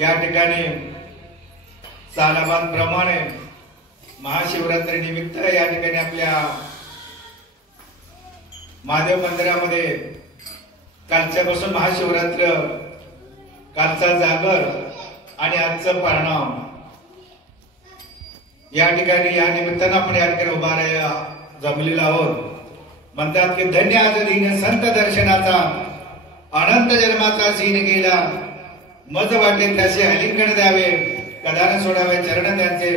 या ठिकाणी सालाबाद प्रमाणे महाशिवरात्री निमित्त या ठिकाणी आपल्या महादेव मंदिरामध्ये कालच्यापासून महाशिवरात्र, कालचा जागर आणि आजचं परिणाम या ठिकाणी या निमित्तानं आपण या ठिकाणी उभा जमलेलो आहोत. म्हणतात की धन्य आज दिन संत दर्शनाचा, अनंत जन्माचा सीन गेला, मज वाटे त्याचे अलिंगण द्यावे, कदान सोडावे चरण त्यांचे.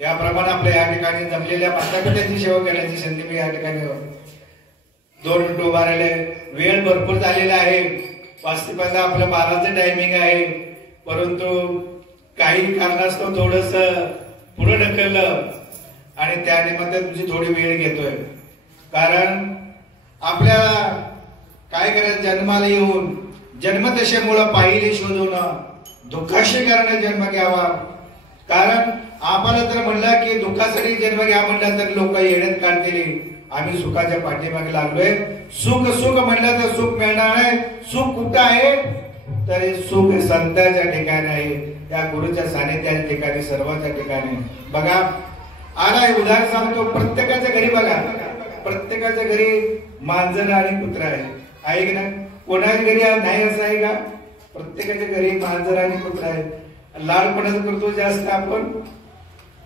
याप्रमाणे आपल्या या ठिकाणी जमलेल्या मातापित्याची सेवा करण्याची संधी मी या ठिकाणी 2 मिनिट उभा राहिले. वेळ भरपूर झालेला आहे. 5:15 आपलं 12चं टायमिंग आहे, परंतु काही कारणास्तव थोडस पुढे ढकललं आणि त्यानिमित्त तुमची थोडी वेळ घेतोय. कारण आपल्याला काय करायचं, जन्माला येऊन जन्मदशेमुळं पाहिले शोधून दुःखाशी कारण जन्म घ्यावा. कारण आम्हाला तर म्हणलं की दुःखासाठी जन्म घ्या म्हणलं तर लोक येण्यात काढतील. आम्ही सुखाच्या पाठीमागे लागलोय. सुख सुख म्हणलं तर सुख मिळणार आहे. सुख कुठं आहे तर हे सुख संतांच्या ठिकाणी आहे, त्या गुरुच्या सानिध्याच्या ठिकाणी, सर्वांच्या ठिकाणी. बघा आला उदाहरण सांगतो. प्रत्येकाच्या घरी बघा, प्रत्येकाच्या घरी मांजर आणि कुत्रा आहे की नाही? कोणाच्या घरी नाही असं आहे का? प्रत्येकाच्या घरी मांजर आणि कुत्रा आहे. लाड कोणाचं करतो जास्त? आपण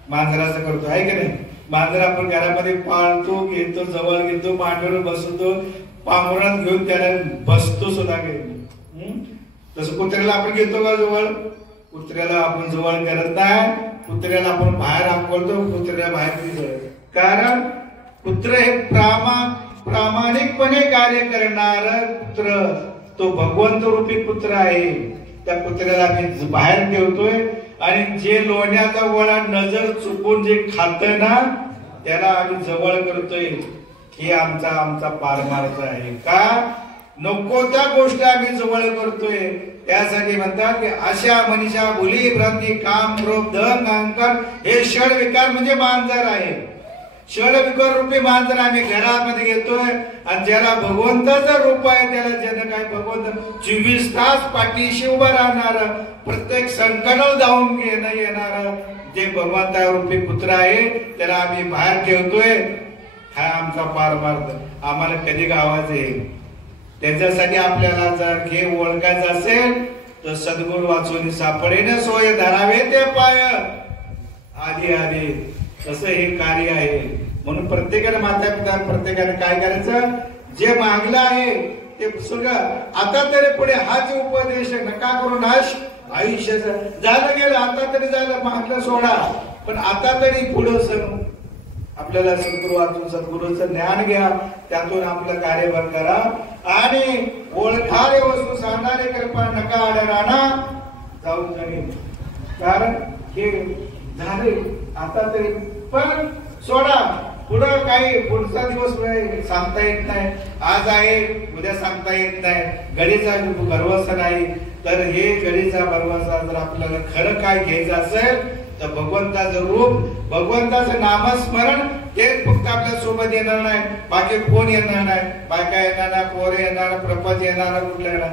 मांजराचं करतो, आहे की नाही? मांजर आपण घरामध्ये पाळतो, घेतो, जवळ घेतो, मांडीवर बसवतो, पांघरुणात घेऊन त्याला बसतो सुद्धा. तसं कुत्र्याला आपण घेतो का जवळ? कुत्र्याला आपण जवळ करत नाही. कुत्र्याला आपण बाहेर हाकलतो, कुत्र्याला बाहेर. कारण कुत्र हे प्रामाणिकपणे कार्य करणार कुत्र, तो भगवंत रूपी कुत्र आहे. त्या कुत्र्याला आम्ही बाहेर ठेवतोय आणि जे लोण्याचा वळा नजर चुकून जे खातोय ना त्याला आम्ही जवळ करतोय. हे आमचा पारमार्थ आहे का? नको त्या गोष्टी आम्ही जवळ करतोय. त्यासाठी म्हणतात की अशा मनीषा भुली भ्रांती काम क्रोध धन अहंकार हे षड विकार म्हणजे मांजर आहे. षड विकार रूपी मांजर आम्ही घरामध्ये घेतोय आणि ज्याला भगवंताचं रूप आहे त्याला ज्यानं काय भगवंत 24 तास पाठीशी उभं राहणार, प्रत्येक संकटाला धावून येणार जे भगवंता रूपी कुत्रा आहे त्याला आम्ही बाहेर ठेवतोय. हा आमचा पारमार्थ. आम्हाला कधी गावाचं आहे त्याच्यासाठी आपल्याला जर हे ओळखायचं असेल तर सद्गुरू वाचून सापडेन सोय धरावे ते पाय आधी आधी. तसं हे कार्य आहे. म्हणून प्रत्येकाने माता पिता प्रत्येकाने काय करायचं, जे मागलं आहे ते सगळं आता तरी पुढे हाच उपदेश नका करू नाश आयुष्याचं. झालं गेलं, आता तरी झालं, मागलं सोडा, पण आता तरी पुढं आपल्याला सद्गुरू वाचून सद्गुरूचं ज्ञान घ्या, त्यातून आपलं कार्यभार करा आणि ओळखारे वस्तू सांगणारे कृपा नका आढळाना जाऊन जाणे. कारण हे झाले आता तरी, पण सोडा. पुढं काही पुढचा दिवस सांगता येत नाही. आज आहे उद्या सांगता येत नाही. गडीचा भरवसा नाही. तर हे गडीचा भरवसा जर आपल्याला खरं काय घ्यायचं असेल तर भगवंताचं रूप, भगवंताचं नामस्मरण तेच फक्त आपल्या सोबत येणार नाही. बाकी कोण येणार नाही. बायका येणार नाही, पोरं येणार, प्रपंच येणार, कुठलं येणार.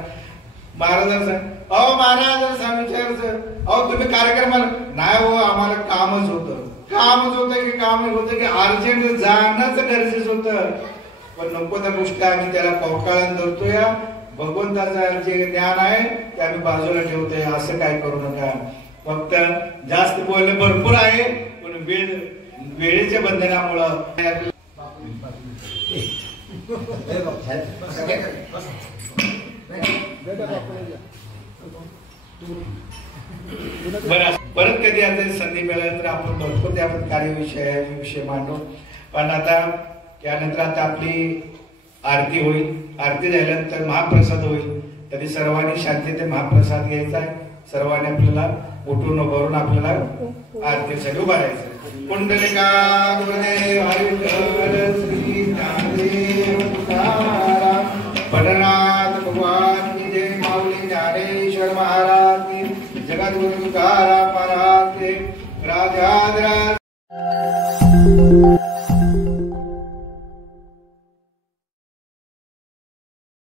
महाराजांचं अहो महाराज विचारायचं, अहो तुम्ही कार्यक्रमाला नाही हो, आम्हाला कामच होतं की काम होतं की अर्जंट जाणंच गरजेचं होतं. पण नको त्या गोष्टी आम्ही त्याला कवटाळून धरतोय. भगवंताचं जे ज्ञान आहे ते आम्ही बाजूला ठेवतोय. असं काय करू नका. फक्त जास्त बोलणं भरपूर आहे पण वेळेच्या बंधनामुळं परत कधी आता संधी मिळाली तर आपण भरपूर त्या कार्यविषय मांडू. पण आता त्यानंतर आता आपली आरती होईल. आरती झाल्यानंतर महाप्रसाद होईल. तरी सर्वांनी शांततेत महाप्रसाद घ्यायचा आहे. सर्वांनी आपल्याला उठून उभारून आपल्याला आरतीसाठी उभा राहायचं. कुंडलिका गुरुदेव हरिहर श्री ज्ञानदेव तुकाराम भटनाथ भगवान की जय. माऊली ज्ञानेश्वर महाराज की जगद्गुरु तुकाराम